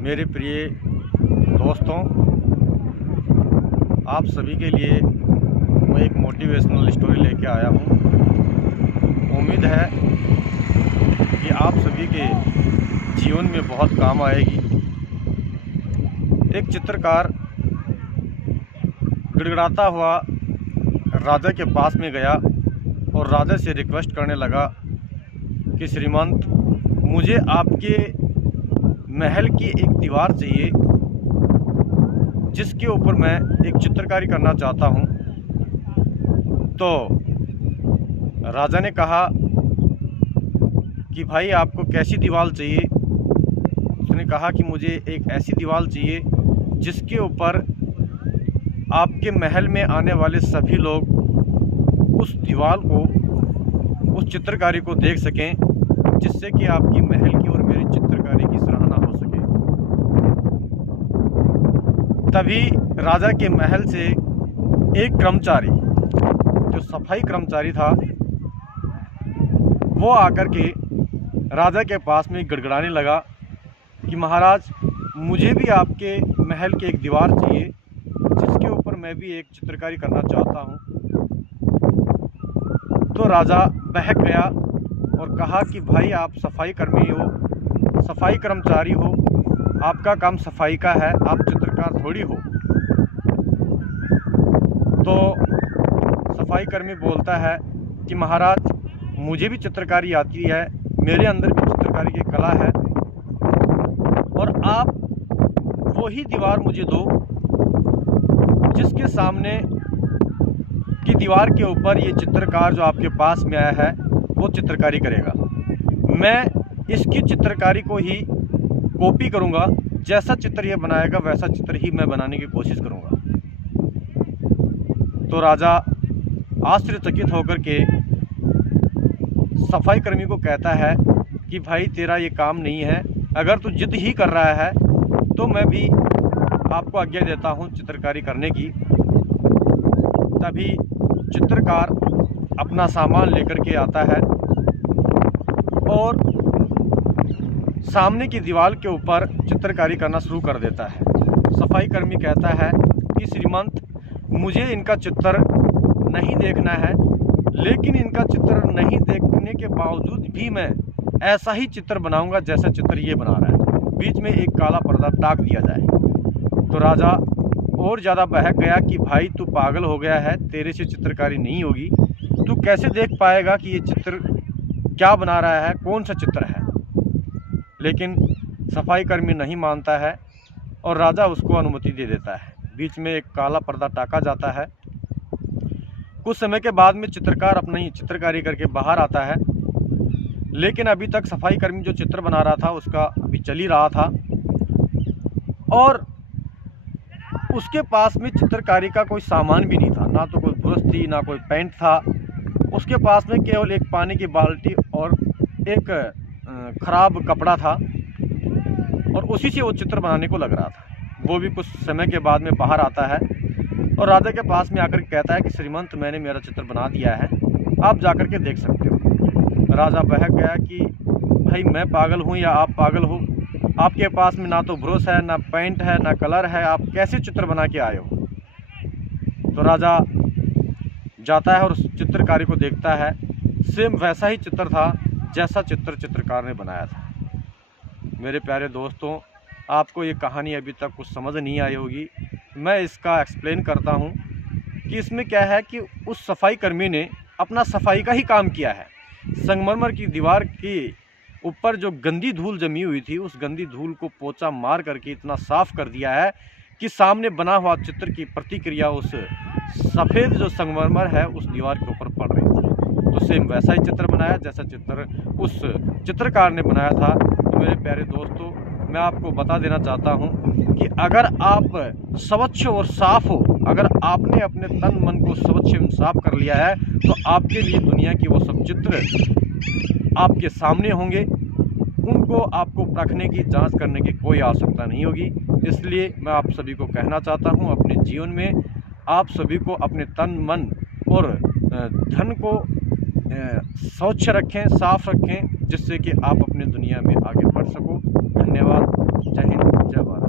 मेरे प्रिय दोस्तों, आप सभी के लिए मैं एक मोटिवेशनल स्टोरी लेके आया हूँ। उम्मीद है कि आप सभी के जीवन में बहुत काम आएगी। एक चित्रकार गिड़गिड़ाता हुआ राजा के पास में गया और राजा से रिक्वेस्ट करने लगा कि श्रीमंत, मुझे आपके महल की एक दीवार चाहिए जिसके ऊपर मैं एक चित्रकारी करना चाहता हूँ। तो राजा ने कहा कि भाई आपको कैसी दीवार चाहिए। उसने कहा कि मुझे एक ऐसी दीवार चाहिए जिसके ऊपर आपके महल में आने वाले सभी लोग उस दीवार को, उस चित्रकारी को देख सकें, जिससे कि आपकी महल की और मेरी चित्रकारी की सराहना हो सके। तभी राजा के महल से एक कर्मचारी, जो सफाई कर्मचारी था, वो आकर के राजा के पास में गड़गड़ाने लगा कि महाराज, मुझे भी आपके महल की एक दीवार चाहिए जिसके ऊपर मैं भी एक चित्रकारी करना चाहता हूँ। तो राजा बहक गया और कहा कि भाई आप सफाई कर्मी हो, सफाई कर्मचारी हो, आपका काम सफाई का है, आप चित्रकार थोड़ी हो। तो सफाई कर्मी बोलता है कि महाराज, मुझे भी चित्रकारी आती है, मेरे अंदर भी चित्रकारी की कला है, और आप वही दीवार मुझे दो जिसके सामने की दीवार के ऊपर ये चित्रकार जो आपके पास में आया है वो चित्रकारी करेगा। मैं इसकी चित्रकारी को ही कॉपी करूँगा, जैसा चित्र ये बनाएगा वैसा चित्र ही मैं बनाने की कोशिश करूँगा। तो राजा आश्चर्यचकित होकर के सफाई कर्मी को कहता है कि भाई तेरा ये काम नहीं है, अगर तू जिद ही कर रहा है तो मैं भी आपको आज्ञा देता हूँ चित्रकारी करने की। तभी चित्रकार अपना सामान लेकर के आता है और सामने की दीवार के ऊपर चित्रकारी करना शुरू कर देता है। सफाई कर्मी कहता है कि श्रीमंत, मुझे इनका चित्र नहीं देखना है, लेकिन इनका चित्र नहीं देखने के बावजूद भी मैं ऐसा ही चित्र बनाऊंगा जैसा चित्र ये बना रहा है, बीच में एक काला पर्दा टाक दिया जाए। तो राजा और ज़्यादा बहक गया कि भाई तू पागल हो गया है, तेरे से चित्रकारी नहीं होगी, तू कैसे देख पाएगा कि ये चित्र क्या बना रहा है, कौन सा चित्र है। लेकिन सफाई कर्मी नहीं मानता है और राजा उसको अनुमति दे देता है। बीच में एक काला पर्दा टाका जाता है। कुछ समय के बाद में चित्रकार अपनी चित्रकारी करके बाहर आता है, लेकिन अभी तक सफाई कर्मी जो चित्र बना रहा था उसका अभी चल ही रहा था और उसके पास में चित्रकारी का कोई सामान भी नहीं था, ना तो कोई ब्रश थी, ना कोई पेंट था। उसके पास में केवल एक पानी की बाल्टी और एक खराब कपड़ा था और उसी से वो चित्र बनाने को लग रहा था। वो भी कुछ समय के बाद में बाहर आता है और राजा के पास में आकर कहता है कि श्रीमंत, मैंने मेरा चित्र बना दिया है, आप जाकर के देख सकते हो। राजा बहक गया कि भाई मैं पागल हूँ या आप पागल हो, आपके पास में ना तो ब्रश है, ना पेंट है, ना कलर है, आप कैसे चित्र बना के आए हो। तो राजा जाता है और उस चित्रकारी को देखता है। सेम वैसा ही चित्र था जैसा चित्र चित्रकार ने बनाया था। मेरे प्यारे दोस्तों, आपको ये कहानी अभी तक कुछ समझ नहीं आई होगी। मैं इसका एक्सप्लेन करता हूँ कि इसमें क्या है कि उस सफाई कर्मी ने अपना सफाई का ही काम किया है। संगमरमर की दीवार के ऊपर जो गंदी धूल जमी हुई थी, उस गंदी धूल को पोंछा मार करके इतना साफ कर दिया है कि सामने बना हुआ चित्र की प्रतिक्रिया उस सफ़ेद जो संगमरमर है उस दीवार के ऊपर पड़ रही थी। तो सेम वैसा ही चित्र बनाया जैसा चित्र उस चित्रकार ने बनाया था। तो मेरे प्यारे दोस्तों, मैं आपको बता देना चाहता हूँ कि अगर आप स्वच्छ और साफ हो, अगर आपने अपने तन मन को स्वच्छ एवं साफ कर लिया है, तो आपके लिए दुनिया की वो सब चित्र आपके सामने होंगे। उनको आपको परखने की, जांच करने की कोई आवश्यकता नहीं होगी। इसलिए मैं आप सभी को कहना चाहता हूं, अपने जीवन में आप सभी को अपने तन, मन और धन को स्वच्छ रखें, साफ रखें, जिससे कि आप अपनी दुनिया में आगे बढ़ सको। धन्यवाद।